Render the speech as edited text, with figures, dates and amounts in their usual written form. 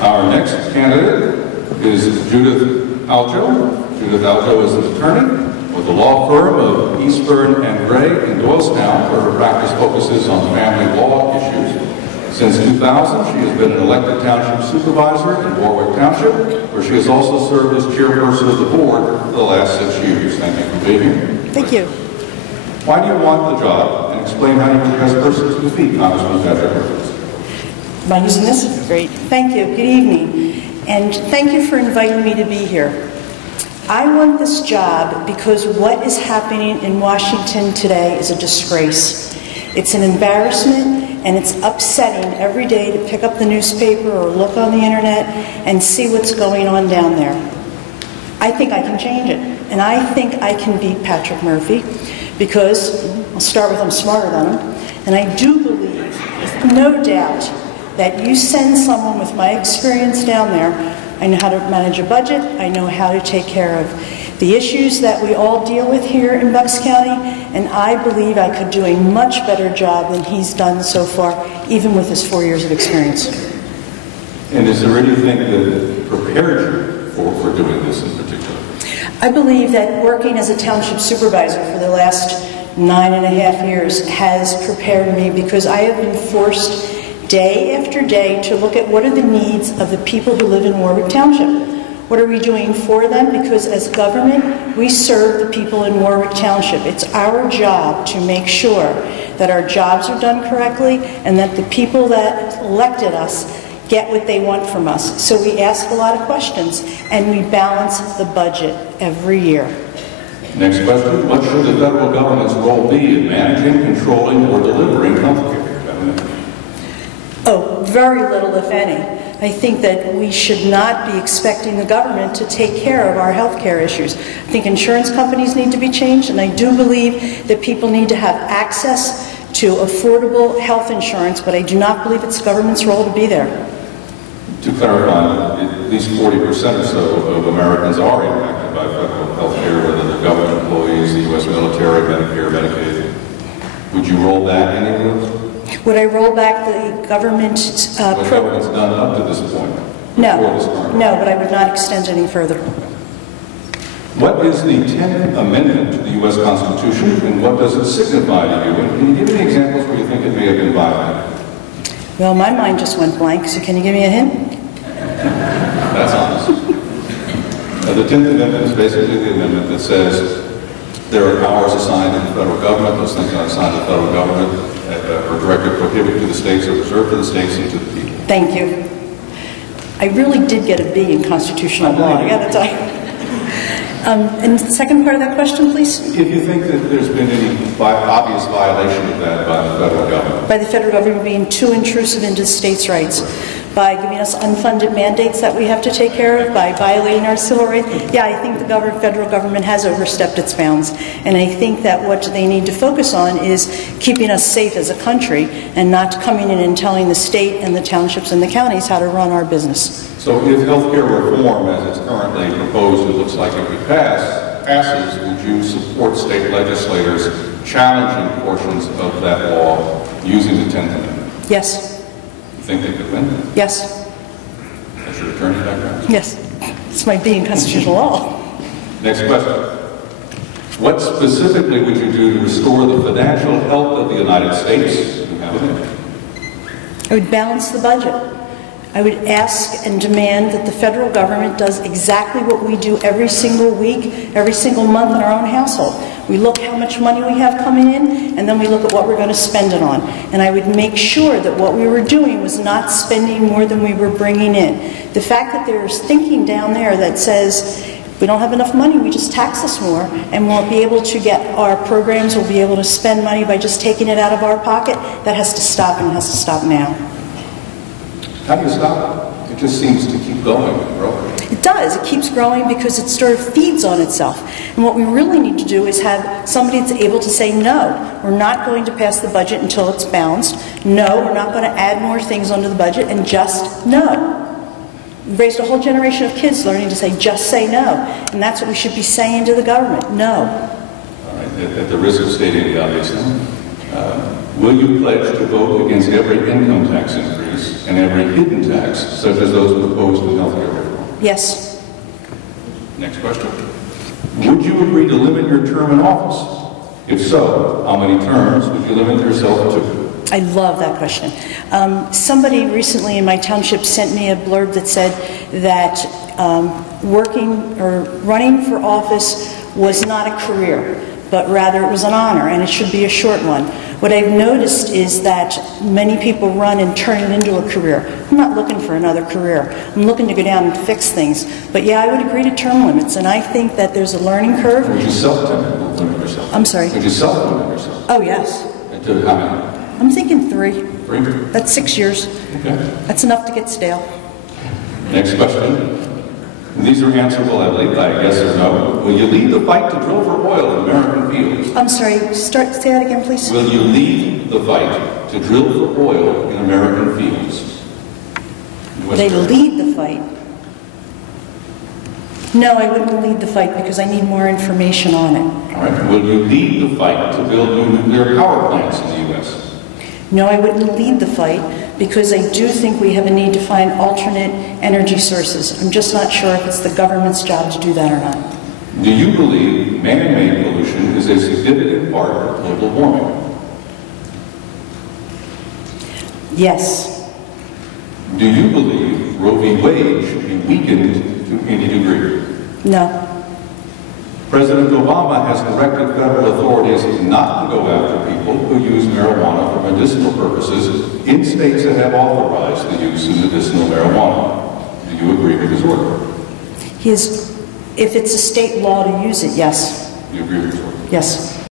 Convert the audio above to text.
Our next candidate is Judith Algeo. Judith Algeo is an attorney with the law firm of Eastburn and Gray in Doylestown, where her practice focuses on family law issues. Since 2000, she has been an elected township supervisor in Warwick Township, where she has also served as chairperson of the board for the last 6 years. Thank you for being here. Thank you. Why do you want the job, and explain how you were the best person to defeat Congressman Patriots? Am I using this? Great. Thank you. Good evening. And thank you for inviting me to be here. I want this job because what is happening in Washington today is a disgrace. It's an embarrassment, and it's upsetting every day to pick up the newspaper or look on the internet and see what's going on down there. I think I can change it, and I think I can beat Patrick Murphy because, I'll start with I'm smarter than him, and I do believe, with no doubt, that you send someone with my experience down there. I know how to manage a budget, I know how to take care of the issues that we all deal with here in Bucks County, and I believe I could do a much better job than he's done so far, even with his 4 years of experience. And is there anything that prepared you for doing this in particular? I believe that working as a township supervisor for the last 9.5 years has prepared me, because I have been forced day after day to look at what are the needs of the people who live in Warwick Township. What are we doing for them? Because as government, we serve the people in Warwick Township. It's our job to make sure that our jobs are done correctly and that the people that elected us get what they want from us. So we ask a lot of questions, and we balance the budget every year. Next question. What should the federal government's role be in managing, controlling, or delivering health care? Oh, very little, if any. I think that we should not be expecting the government to take care of our health care issues. I think insurance companies need to be changed, and I do believe that people need to have access to affordable health insurance, but I do not believe it's government's role to be there. To clarify, at least 40% or so of Americans are impacted by federal health care, whether they're government employees, the U.S. military, Medicare, Medicaid. Would you roll back any of those? Would I roll back the government what government's done up to this point? No, but I would not extend any further. What is the 10th Amendment to the U.S. Constitution, and what does it signify to you? And can you give me examples where you think it may have been violated? Well, my mind just went blank, so can you give me a hint? That's honest. The 10th Amendment is basically the amendment that says there are powers assigned to the federal government. Those things are assigned to the federal government are directly prohibited to the states or reserved to the states and to the people. Thank you. I really did get a B in constitutional law, I gotta tell you. And the second part of that question, please? If you think that there's been any obvious violation of that by the federal government. By the federal government being too intrusive into states' rights, by giving us unfunded mandates that we have to take care of, by violating our civil rights. Yeah, I think the federal government has overstepped its bounds, and I think that what they need to focus on is keeping us safe as a country and not coming in and telling the state and the townships and the counties how to run our business. So if health care reform as it's currently proposed, it looks like it would passes, would you support state legislators challenging portions of that law using the 10th Amendment? Yes. You think they could win? Yes. That's your attorney background? Yes. It's my B in constitutional law. Next question. What specifically would you do to restore the financial health of the United States? I would balance the budget. I would ask and demand that the federal government does exactly what we do every single week, every single month in our own household. We look how much money we have coming in, and then we look at what we're going to spend it on. And I would make sure that what we were doing was not spending more than we were bringing in. The fact that there's thinking down there that says, we don't have enough money, we just tax us more, and we'll be able to get our programs, we'll be able to spend money by just taking it out of our pocket, that has to stop, and it has to stop now. How do you stop it? It just seems to keep going and growing. It does. It keeps growing because it sort of feeds on itself. And what we really need to do is have somebody that's able to say, no, we're not going to pass the budget until it's balanced. No, we're not going to add more things onto the budget, and just no. We've raised a whole generation of kids learning to say, just say no. And that's what we should be saying to the government, no. All right. At the risk of stating the obvious, will you pledge to vote against every income tax increase increase and every hidden tax, such as those proposed in healthcare reform? Yes. Next question. Would you agree to limit your term in office? If so, how many terms would you limit yourself to? I love that question. Somebody recently in my township sent me a blurb that said that working or running for office was not a career, but rather it was an honor, and it should be a short one. What I've noticed is that many people run and turn it into a career. I'm not looking for another career. I'm looking to go down and fix things. But yeah, I would agree to term limits, and I think that there's a learning curve. Would you self-limit yourself? I'm sorry? Would you self-limit yourself? Oh, yes. And to how many? I'm thinking 3. 3? That's 6 years. Okay. That's enough to get stale. Next question. These are answerable, I believe, by yes or no. Will you lead the fight to drill for oil in American fields? I'm sorry, say that again, please. Will you lead the fight to drill for oil in American fields? They lead the fight. No, I wouldn't lead the fight because I need more information on it. All right. Will you lead the fight to build new nuclear power plants in the U.S.? No, I wouldn't lead the fight because I do think we have a need to find alternate energy sources. I'm just not sure if it's the government's job to do that or not. Do you believe man-made pollution is a significant part of global warming? Yes. Do you believe Roe v. Wade should be weakened to any degree? No. President Obama has directed federal authorities not to go after people who use marijuana for medicinal purposes in states that have authorized the use of medicinal marijuana. Do you agree with his order? If it's a state law to use it, yes. Do you agree with his order? Yes.